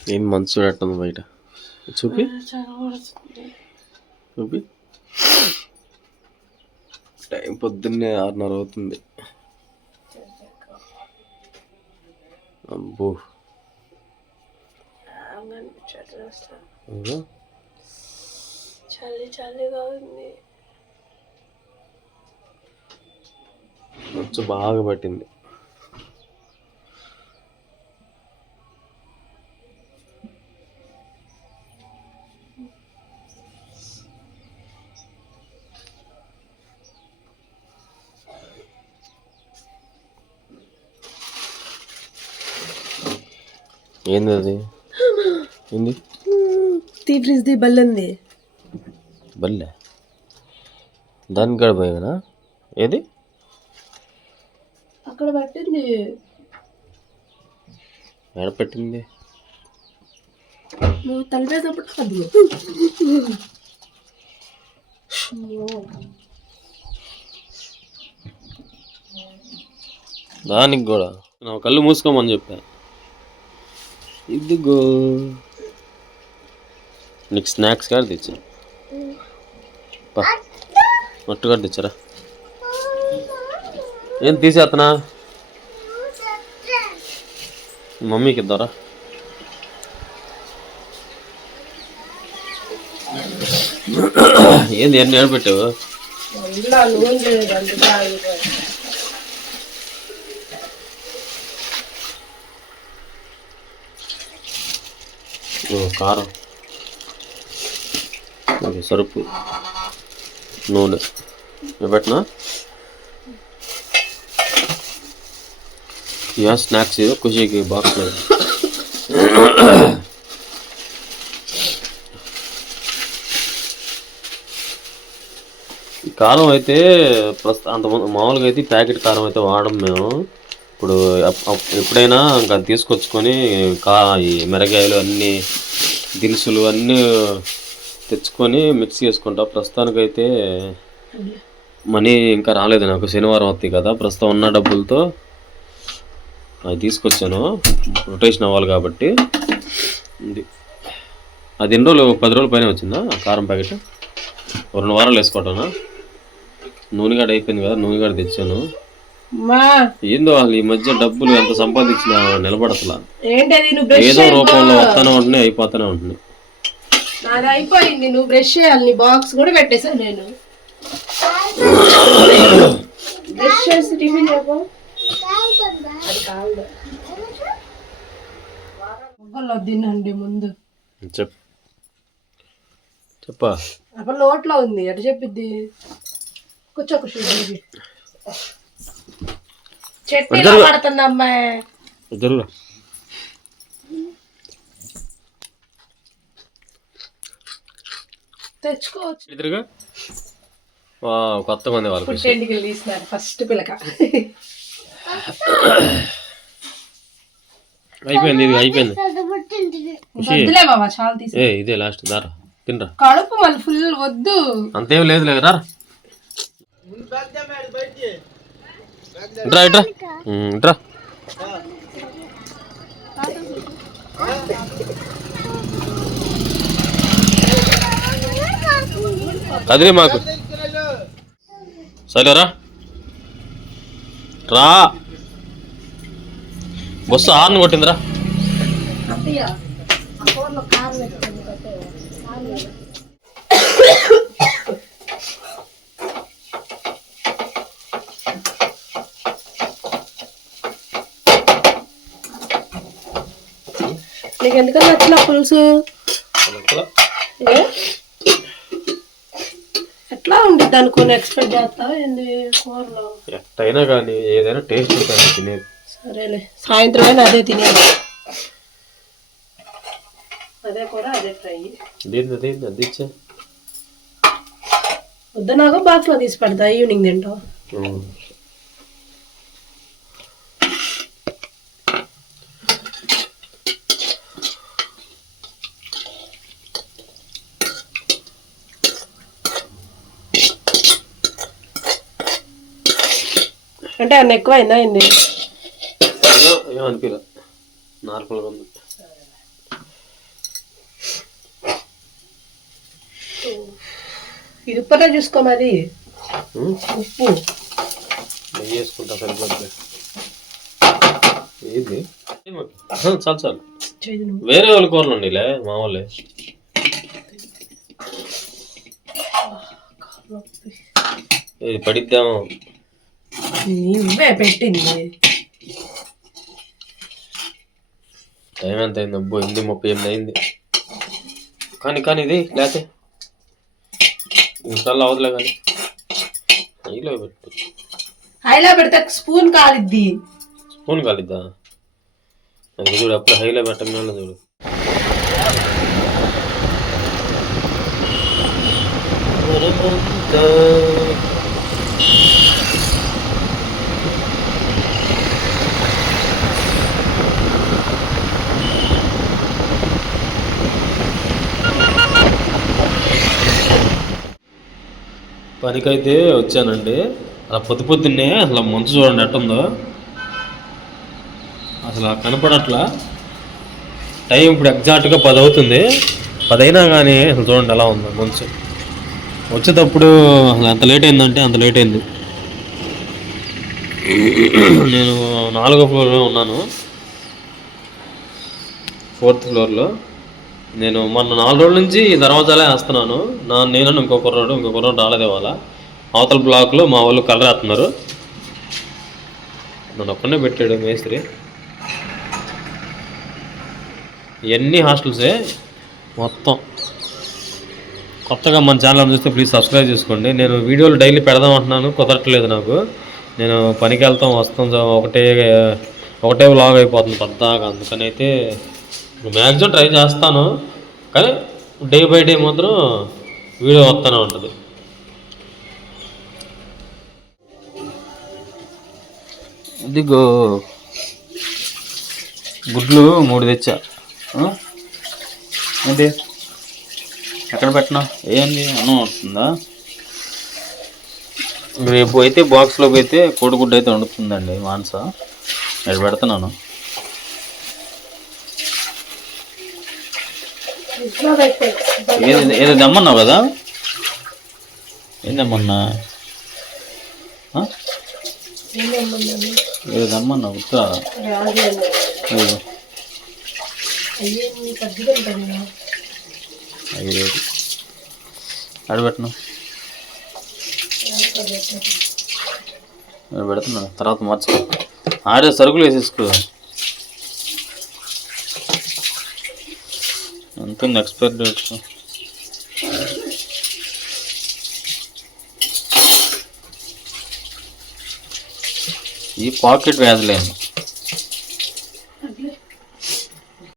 ఏం మంచు చూడట్టుంది బయట. చూపి. చూపి. టైం పొద్దున్నే ఆరున్నర అవుతుంది. అబ్బో. ఇదిగో. చలి చలిగా ఉంది. మంచు బాగా పట్టింది. ఏంది అది ఏంది? తీ ఫ్రిజ్ ది బల్లుంది. బల్లె? దానికి కూడా పోయినా ఏది? అక్కడ పట్టింది. ఎడ పెట్టింది? నువ్వు తలిపేటప్పుడు కాదు. దానికి కూడా. నా కళ్ళు మూసుకోమని చెప్పా. ఇదిగో నీకు స్నాక్స్ కాడ తెచ్చా. పా. మట్టు కాడ తెచ్చారా? ఏం తీసేస్తున్నా మమ్మీకి ఇద్దారా. ఏంది ఎన్ని ఏడబెట్టావు? కారం ఓకే, సరుపు నూనె ఇవి పెట్టినా యా స్నాక్స్ ఖుషీకి బాక్స్ ఈ కారం అయితే ప్రస్తుత అంత మామూలుగా అయితే ఈ ప్యాకెట్ కారం అయితే వాడడం మేము ఇప్పుడు ఎప్పుడైనా ఇంకా తీసుకొచ్చుకొని కా ఈ మిరగాయలు అన్ని దినుసులు అన్నీ తెచ్చుకొని మిక్స్ చేసుకుంటా. ప్రస్తుతానికైతే మనీ ఇంకా రాలేదు నాకు. శనివారం వస్తాయి కదా. ప్రస్తుతం ఉన్న డబ్బులతో అది తీసుకొచ్చాను. రొటేషన్ అవ్వాలి కాబట్టి. అది ఎన్ని రోజులు పది రోజుల పైన వచ్చిందా? కారం ప్యాకెట్? రెండు వారాలు వేసుకోవటనా నూనెగాడ అయిపోయింది కదా నూనెగాడ తెచ్చాను. ఏందో వాళ్ళు ఈ మధ్య డబ్బులు ఎంత సంపాదించినా నిలబడతలా. ఏదో రూపంలో వస్తానే ఉంటున్నాయి అయిపోతానే ఉంటున్నాయి. నాది అయిపోయింది. నువ్వు బ్రష్ చేయాలి. నీ బాక్స్ కూడా పెట్టేశాను నేను. బ్రష్ చేసి టిఫిన్ తినండి ముందు. చెప్ చెప్పా. అప్పుడు నోట్లో ఉంది. ఎటు చెప్పిద్ది? కూర్చో కూర్చో. చట్నీలో పడుతుంది అమ్మాయి జరుగు తెచ్చుకోవచ్చు. ఎదురుగా వా కొత్తగా ఉంది వాళ్ళకి పుట్టెంటికి తీసినారు ఫస్ట్ పిల్లక అయిపోయింది ఇది అయిపోయింది. వద్దులే బాబా చాలా తీసి ఏ ఇదే లాస్ట్ దారా తినరా. కడుపు మళ్ళీ ఫుల్ వద్దు. అంతేం లేదు లేదురా ఇట్రా ఇట్రా. ఇట్రా. కదిలే మాకు. సరేరా. రా. బస్సు హార్న్ కొట్టిందిరా. నీకు ఎందుకని నచ్చిన పులుసు? ఎట్లా ఉండిద్ది అనుకుని ఎక్స్పెక్ట్ చేస్తావు ఏంది కూరలో? ఎట్టయినా కానీ ఏదైనా టేస్ట్ ఉంటుంది తినేది. సరేలే సాయంత్రం అయినా అదే తినేది. అదే కూర అదే ఫ్రై దేని అదేంది అది ఇచ్చే. వద్దు నాకు బాక్స్లో తీసి పెడతా ఈవినింగ్ తింటావు. అంటే అన్న ఎక్కువ అయిందా అయింది ఏమనిపించలేదు నార్మల్గా ఉంది ఇది ఉప్పట చూసుకో మరి. ఉప్పు. నెయ్యి వేసుకుంటా సరిపోతుంది ఏది? చాలు చాలు. వేరే వాళ్ళ కూరలు ఉండేలే మా వాళ్ళే ఇది పడిద్దాము. నువ్వే పెట్టింది. టైం ఎంత అయింది అబ్బో ఎనిమిది ముప్పై ఎనిమిది అయింది. కానీ కానీ ఇది లేతే ఇంతల్లో అవదులే కానీ. నెయ్యిలో పెట్టు. హైలో పెడితే స్పూన్ కాలిద్ది. స్పూన్ కాలిద్దా? అది చూడు అప్పుడు హైలో పెట్టడం చూడు. పనికైతే వచ్చానండి. అలా పొద్దు పొద్దున్నే అసలు మంచు చూడండి ఎట్టుందో. అసలు కనపడట్లా. టైం ఇప్పుడు ఎగ్జాక్ట్గా పది అవుతుంది పదైనా కానీ అసలు చూడండి ఎలా ఉందో మంచు. వచ్చేటప్పుడు అసలు ఎంత లేట్ అయిందంటే అంత లేట్ అయింది. నేను నాలుగో ఫ్లోర్లో ఉన్నాను. ఫోర్త్ ఫ్లోర్లో. నేను మొన్న నాలుగు రోజుల నుంచి ఈ దర్వాజాలే వేస్తున్నాను. నా నేను ఇంకో కుర్రాడు ఇంకో కుర్రాడు రాలేదు వాళ్ళ అవతల బ్లాక్లో మా వాళ్ళు కలర్ వేస్తున్నారు. నన్ను ఒక్కనే పెట్టాడు మేస్త్రి. ఇవన్నీ హాస్టల్సే మొత్తం. కొత్తగా మన ఛానల్ చూస్తే ప్లీజ్ సబ్స్క్రైబ్ చేసుకోండి. నేను వీడియోలు డైలీ పెడదాం అంటున్నాను. కుదరట్లేదు నాకు. నేను పనికి వెళ్తాం వస్తాం ఒకటే ఒకటే వ్లాగ్ అయిపోతుంది పద్దాగా. అందుకని అయితే మ్యాక్సిమం ట్రై చేస్తాను. కానీ డే బై డే మాత్రం వీడియో వస్తూనే ఉంటుంది. ఇదిగో గుడ్లు మూడు తెచ్చా. ఏంటి? ఎక్కడ పెట్టినా ఏంది? అన్నం వస్తుందా? రేపు అయితే బాక్స్లోకి అయితే కోడిగుడ్డు అయితే వండుతుందండి మాంస. నేను పెడుతున్నాను ఇంట్లో పెట్టే ఏది ఏదో తెమ్మన్నావు కదా? ఏం దమ్మన్నా ఆ? ఏమేమన్నాను ఏదో? తెమ్మన్నావు గుర్తురా అవి లేదు పెడుతున్నాను. తర్వాత మార్చుకో. ఆడే సరుకులు వేసేసుకో. ఎంత ఎక్స్పైర్ డేట్ ఈ పాకెట్ వ్యాధులేను